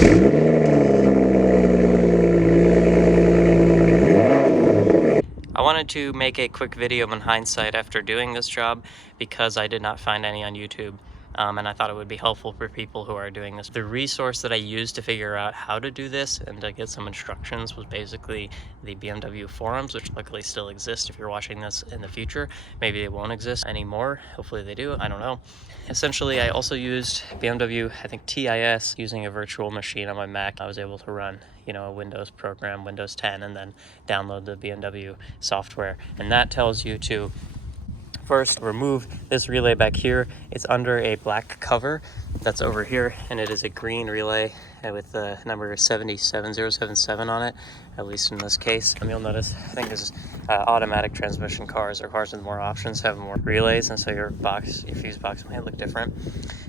I wanted to make a quick video in hindsight after doing this job because I did not find any on YouTube. And I thought it would be helpful for people who are doing this. The resource that I used to figure out how to do this and to get some instructions was basically the BMW forums, which luckily still exist if you're watching this in the future. Maybe they won't exist anymore. Hopefully they do. I don't know. Essentially, I also used BMW, I think TIS, using a virtual machine on my Mac. I was able to run, you know, a Windows program, Windows 10, and then download the BMW software. And that tells you to first remove this relay back here. It's under a black cover that's over here, and it is a green relay with the number 77077 on it, at least in this case. And you'll notice, I think this is automatic transmission cars or cars with more options have more relays, and so your fuse box might look different.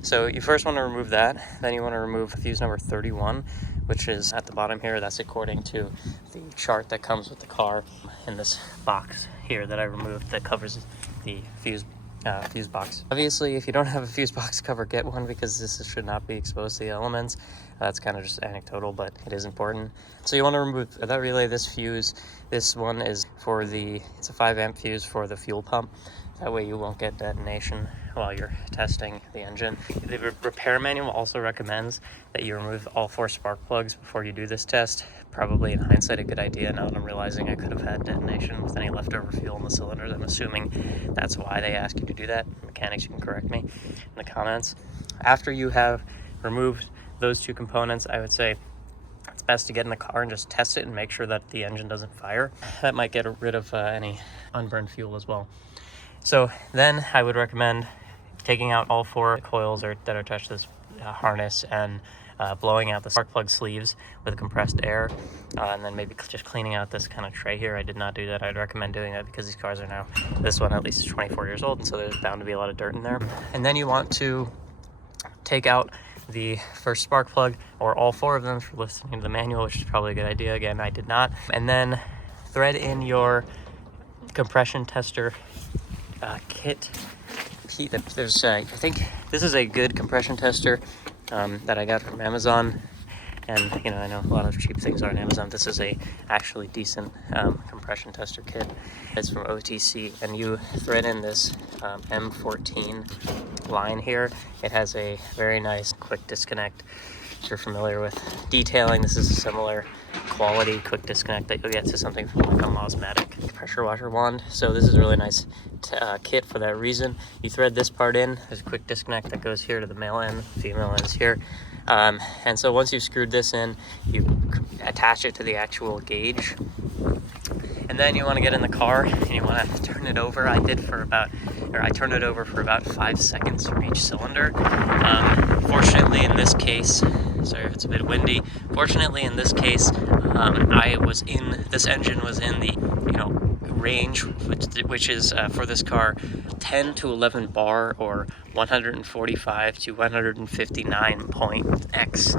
So you first want to remove that. Then you want to remove fuse number 31, which is at the bottom here. That's according to the chart that comes with the car in this box here that I removed that covers the fuse box. Obviously, if you don't have a fuse box cover, get one, because this should not be exposed to the elements. That's kind of just anecdotal, but it is important. So you want to remove that relay, this fuse. This one is for it's a 5-amp fuse for the fuel pump. That way you won't get detonation while you're testing the engine. The repair manual also recommends that you remove all 4 spark plugs before you do this test. Probably in hindsight a good idea. Now that I'm realizing I could have had detonation with any leftover fuel in the cylinders, I'm assuming that's why they ask you to do that. Mechanics, you can correct me in the comments. After you have removed those 2 components, I would say it's best to get in the car and just test it and make sure that the engine doesn't fire. That might get rid of any unburned fuel as well. So then I would recommend taking out all 4 coils that are attached to this harness and blowing out the spark plug sleeves with compressed air, and then maybe just cleaning out this kind of tray here. I did not do that. I'd recommend doing that because these cars are now, this one at least is 24 years old, and so there's bound to be a lot of dirt in there. And then you want to take out the first spark plug, or all 4 of them if you're listening to the manual, which is probably a good idea. Again, I did not. And then thread in your compression tester kit. There's I think this is a good compression tester that I got from Amazon, and you know, I know a lot of cheap things are on Amazon. This is a actually decent compression tester kit. It's from OTC, and you thread in this M14 line here. It has a very nice quick disconnect. If you're familiar with detailing, this is a similar quality quick disconnect that you'll get to something from like a Mosmatic pressure washer wand. So this is a really nice kit for that reason. You thread this part in. There's a quick disconnect that goes here to the male end, female end's here. And so once you've screwed this in, you attach it to the actual gauge. And then you want to get in the car and you want to turn it over. I turned it over for about 5 seconds for each cylinder. Fortunately in this case, sorry if it's a bit windy, fortunately in this case, this engine was in the, you know, range, which is for this car 10 to 11 bar, or 145 to 159.x,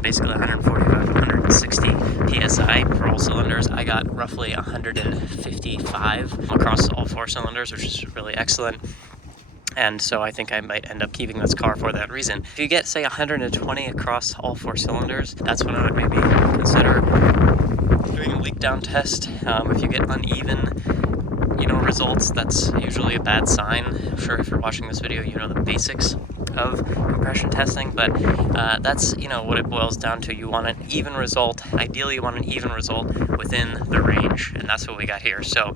basically 145 to 160 psi for all cylinders. I got roughly 155 across all 4 cylinders, which is really excellent. And so I think I might end up keeping this car for that reason. If you get, say, 120 across all 4 cylinders, that's when I would maybe consider doing a leak down test. If you get uneven, you know, results, that's usually a bad sign. I'm sure if you're watching this video, you know the basics of compression testing, but that's, you know, what it boils down to. You want an even result. Ideally, you want an even result within the range, and that's what we got here. So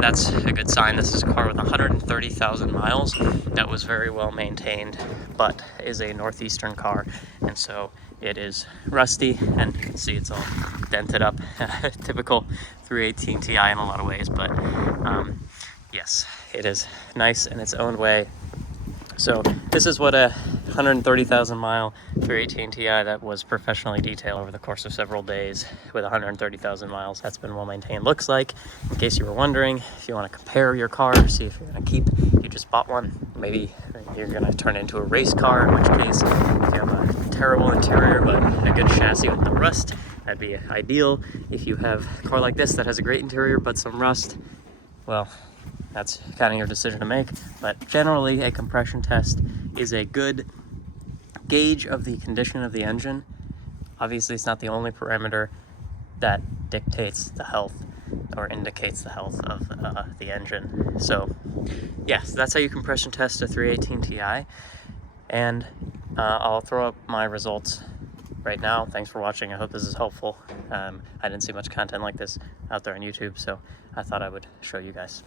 that's a good sign. This is a car with 130,000 miles that was very well maintained, but is a northeastern car, and so it is rusty, and you can see it's all dented up. Typical 318ti in a lot of ways, but yes, it is nice in its own way. So this is what a 130,000 mile 318ti that was professionally detailed over the course of several days with 130,000 miles that's been well maintained looks like. In case you were wondering, if you want to compare your car, see if you're going to keep, you just bought one, maybe you're going to turn it into a race car, in which case if you have a terrible interior but a good chassis with no rust, that'd be ideal. If you have a car like this that has a great interior but some rust, well, that's kind of your decision to make. But generally, a compression test is a good gauge of the condition of the engine. Obviously, it's not the only parameter that dictates the health or indicates the health of the engine. So yes, that's how you compression test a 318 Ti. And I'll throw up my results right now. Thanks for watching. I hope this is helpful. I didn't see much content like this out there on YouTube, so I thought I would show you guys.